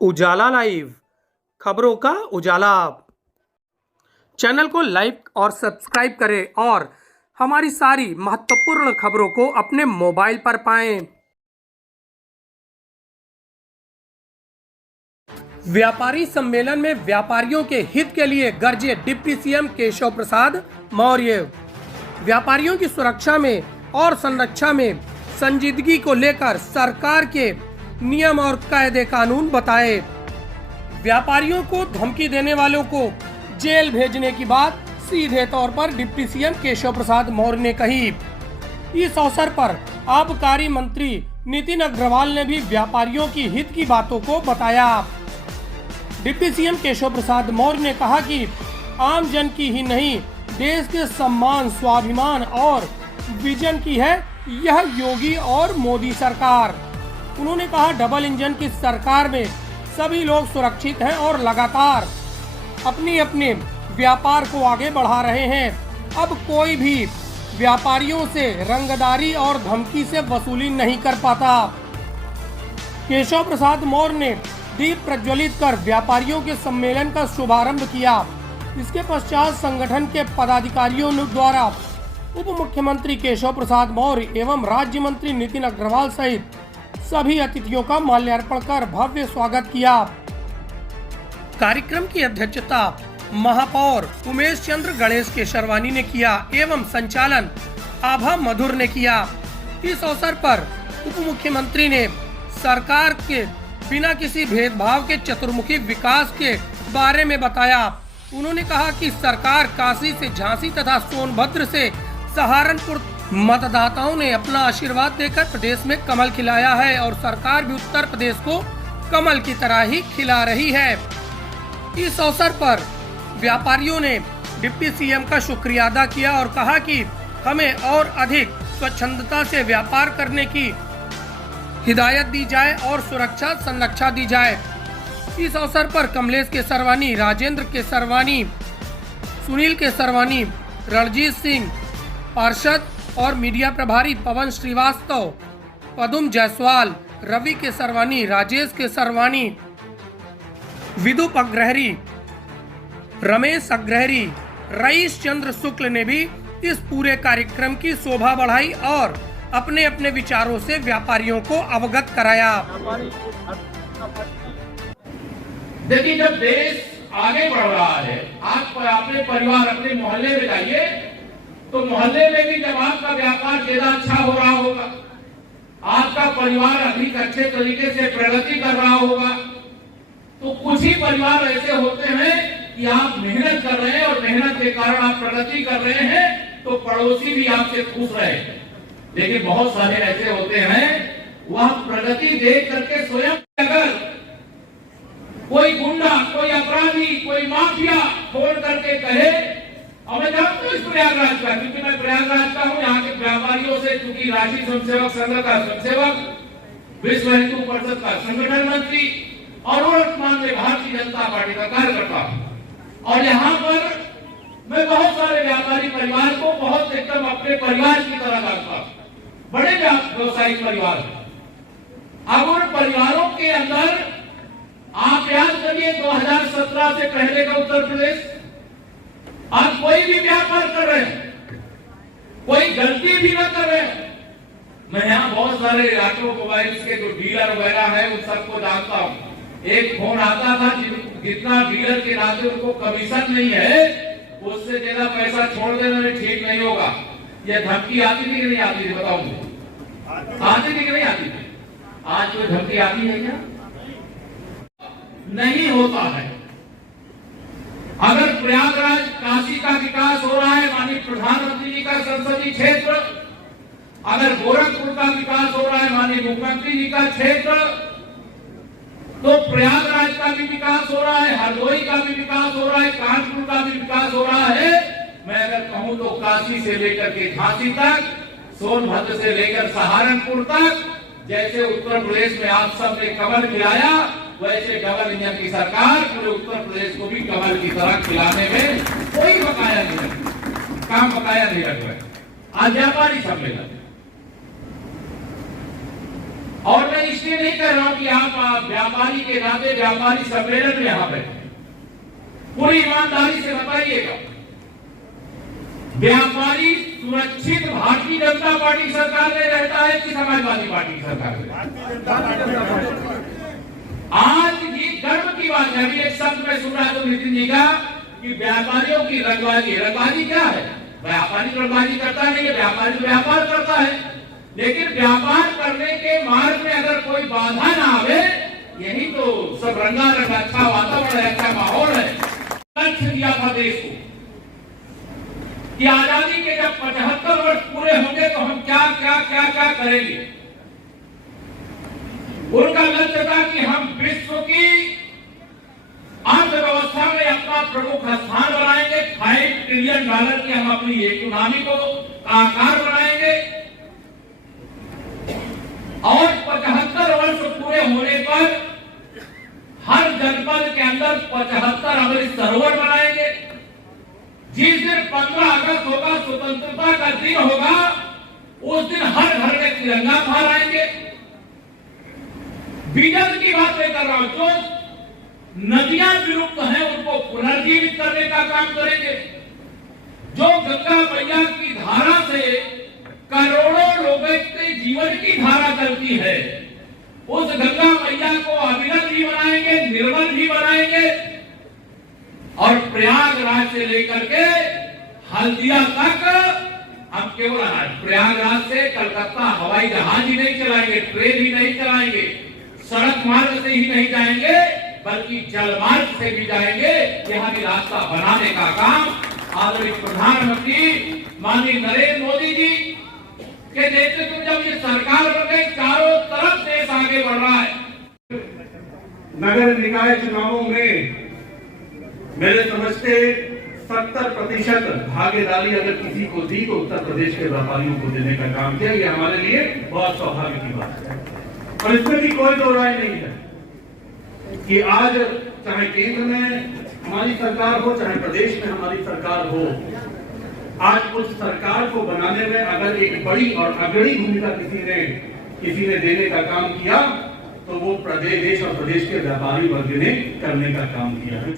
उजाला live खबरों का उजाला। Channel को लाइक और सब्सक्राइब करें और हमारी सारी महत्वपूर्ण खबरों को अपने मोबाइल पर पाएं। व्यापारी सम्मेलन में व्यापारियों के हित के लिए गरजे डिप्टी सीएम केशव प्रसाद मौर्य। व्यापारियों की सुरक्षा में और संरक्षा में संजीदगी को लेकर सरकार के नियम और कायदे कानून बताए। व्यापारियों को धमकी देने वालों को जेल भेजने की बात सीधे तौर पर डिप्टी सीएम केशव प्रसाद मौर्य ने कही। इस अवसर पर आबकारी मंत्री नितिन अग्रवाल ने भी व्यापारियों की हित की बातों को बताया। डिप्टी सीएम केशव प्रसाद मौर्य ने कहा कि आम जन की ही नहीं, देश के सम्मान, स्वाभिमान और विजन की है यह योगी और मोदी सरकार। उन्होंने कहा, डबल इंजन की सरकार में सभी लोग सुरक्षित हैं और लगातार अपने अपने व्यापार को आगे बढ़ा रहे हैं। अब कोई भी व्यापारियों से रंगदारी और धमकी से वसूली नहीं कर पाता। केशव प्रसाद मौर्य ने दीप प्रज्वलित कर व्यापारियों के सम्मेलन का शुभारंभ किया। इसके पश्चात संगठन के पदाधिकारियों द्वारा उप मुख्यमंत्री केशव प्रसाद मौर्य एवं राज्य मंत्री नितिन अग्रवाल सहित सभी अतिथियों का माल्यार्पण कर भव्य स्वागत किया। कार्यक्रम की अध्यक्षता महापौर उमेश चंद्र गणेश केशरवानी ने किया एवं संचालन आभा मधुर ने किया। इस अवसर पर उप मुख्यमंत्री ने सरकार के बिना किसी भेदभाव के चतुर्मुखी विकास के बारे में बताया। उन्होंने कहा कि सरकार काशी से झांसी तथा सोनभद्र से सहारनपुर मतदाताओं ने अपना आशीर्वाद देकर प्रदेश में कमल खिलाया है और सरकार भी उत्तर प्रदेश को कमल की तरह ही खिला रही है। इस अवसर पर व्यापारियों ने डिप्टी सीएम का शुक्रिया अदा किया और कहा कि हमें और अधिक स्वच्छंदता से व्यापार करने की हिदायत दी जाए और सुरक्षा संरक्षा दी जाए। इस अवसर पर कमलेश केसरवानी, राजेंद्र केसरवानी, सुनील केसरवानी, रणजीत सिंह पार्षद और मीडिया प्रभारी पवन श्रीवास्तव, पदुम जायसवाल, रवि केसरवानी, राजेश केसरवानी, विदुप अग्रहरी, रमेश अग्रहरी, रईस चंद्र शुक्ल ने भी इस पूरे कार्यक्रम की शोभा बढ़ाई और अपने अपने विचारों से व्यापारियों को अवगत कराया। देखिए, जब देश आगे बढ़ रहा है, आप अपने परिवार, अपने मोहल्ले में जाइए तो मोहल्ले में भी जब आपका व्यापार ज्यादा अच्छा हो रहा होगा, आपका परिवार अधिक अच्छे तरीके से प्रगति कर रहा होगा, तो कुछ ही परिवार ऐसे होते हैं कि आप मेहनत कर रहे हैं और मेहनत के कारण आप प्रगति कर रहे हैं तो पड़ोसी भी आपसे खुश रहे। लेकिन बहुत सारे ऐसे होते हैं, वह प्रगति देख करके स्वयं अगर कोई गुंडा, कोई अपराधी, कोई माफिया फोन करके कहे, और मैं जानता हूं इस प्रयागराज का, क्योंकि मैं प्रयागराज का हूं, यहाँ के व्यापारियों से, क्योंकि राष्ट्रीय स्वयंसेवक संघ का स्वयंसेवक, विश्व हिंदू परिषद का संगठन मंत्री और वर्तमान में भारतीय जनता पार्टी का कार्यकर्ता हूं। और यहाँ पर मैं बहुत सारे व्यापारी परिवार को बहुत एकदम अपने परिवार की तरह रखता हूं, बड़े व्यवसायिक परिवार। अब उन परिवारों के अंदर आप याद करिए 2017 से पहले का उत्तर प्रदेश, आप कोई भी व्यापार कर रहे हैं, कोई गलती भी न कर रहे हैं। मैं यहाँ बहुत सारे इलाकों मोबाइल्स के जो डीलर वगैरह है उन सबको जानता हूँ। एक फोन आता था, जितना डीलर के नाते उनको कमीशन नहीं है उससे ज्यादा पैसा छोड़ देना ठीक नहीं होगा। यह धमकी आती थी कि नहीं आती थी, बताओ मुझे, आती थी कि नहीं आती थी? आज कोई धमकी आती है क्या? नहीं होता है। अगर प्रयागराज, काशी का विकास हो रहा है, माननीय प्रधानमंत्री जी का संसदीय क्षेत्र, अगर गोरखपुर का विकास हो रहा है, माननीय मुख्यमंत्री जी का क्षेत्र, तो प्रयागराज का भी विकास हो रहा है, हरदोई का भी विकास हो रहा है, कानपुर का भी विकास हो रहा है। मैं अगर कहूं तो काशी से लेकर के झांसी तक, सोनभद्र से लेकर सहारनपुर तक, जैसे उत्तर प्रदेश में आप सब ने कमल खिलाया, वैसे डबल इंजन की सरकार पूरे उत्तर प्रदेश को भी कमल की तरह खिलाने में कोई बकाया नहीं रखा, काम बकाया नहीं रख रहे। आज व्यापारी सम्मेलन और मैं इसलिए नहीं कह रहा हूं कि आप व्यापारी के नाते व्यापारी सम्मेलन में यहां बैठे, पूरी ईमानदारी से बताइएगा, व्यापारी सुरक्षित भारतीय जनता पार्टी सरकार में रहता है कि समाजवादी पार्टी सरकार में? आज ये गर्व की बात है। अभी एक शब्द में सुन रहा था नितिन जी का कि व्यापारियों की रंगबाजी। रंगबाजी क्या है? व्यापारी रंगबाजी करता नहीं है, व्यापारी तो व्यापार करता है, लेकिन व्यापार करने के मार्ग में अगर कोई बाधा ना आवे, यही तो सब रंगारंग अच्छा वातावरण है, अच्छा माहौल है। लक्ष्य दिया था देश को कि आजादी के जब 75 वर्ष पूरे होंगे तो हम क्या क्या क्या क्या करेंगे। उनका लक्ष्य था कि हम विश्व की अर्थव्यवस्था में अपना प्रमुख स्थान बनाएंगे, $5 ट्रिलियन की हम अपनी इकोनॉमी को आकार बनाएंगे और 75 वर्ष पूरे होने पर हर जनपद के अंदर 75 अमृत सरोवर बनाएंगे। जिस दिन 15 अगस्त होगा, स्वतंत्रता का दिन होगा, उस दिन हर घर में तिरंगा फहराएंगे। विजन की बात नहीं कर रहा हूं, जो नदियां विलुप्त हैं उनको पुनर्जीवित करने का काम करेंगे। जो गंगा मैया की धारा से करोड़ों लोगों के जीवन की धारा चलती है, उस गंगा मैया को अविरल भी बनाएंगे, निर्मल भी बनाएंगे और प्रयागराज से लेकर के हल्दिया तक हम केवल प्रयागराज से कलकत्ता हवाई जहाज ही नहीं चलाएंगे, ट्रेन ही नहीं चलाएंगे, सड़क मार्ग से ही नहीं जाएंगे, बल्कि जल मार्ग से भी जाएंगे। यहां भी रास्ता बनाने का काम आदरणीय प्रधानमंत्री माननीय नरेंद्र मोदी जी के नेतृत्व में जब ये सरकार बन गई, चारों तरफ देश आगे बढ़ रहा है। नगर निकाय चुनावों में मेरे समझते 70% भागीदारी अगर किसी को दी तो उत्तर प्रदेश के व्यापारियों को देने का काम किया। ये हमारे लिए बहुत सौभाग्य की बात है और इसमें भी कोई दो राय नहीं है कि आज चाहे केंद्र में हमारी सरकार हो, चाहे प्रदेश में हमारी सरकार हो, आज उस सरकार को बनाने में अगर एक बड़ी और अग्रणी भूमिका किसी ने देने का काम किया तो वो प्रदेश और प्रदेश के व्यापारी वर्ग ने करने का काम किया है।